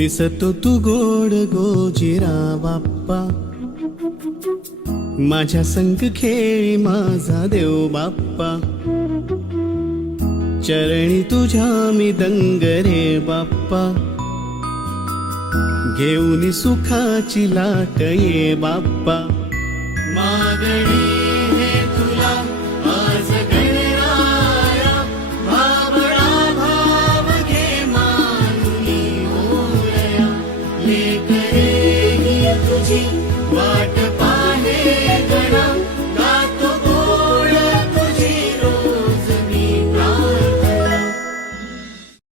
दिसतो तू गोड गोजिरा बाप्पा, माझ्या संग खेळी माझा देव बाप्पा, चरणी तुझ्या मी दंग रे बाप्पा, घेऊन सुखाची लाट ये बाप्पा. मागणी हे तुला आज गणराया, भावळा भाव घे मानुनी ओरया, लेकरे ही तुझी वाट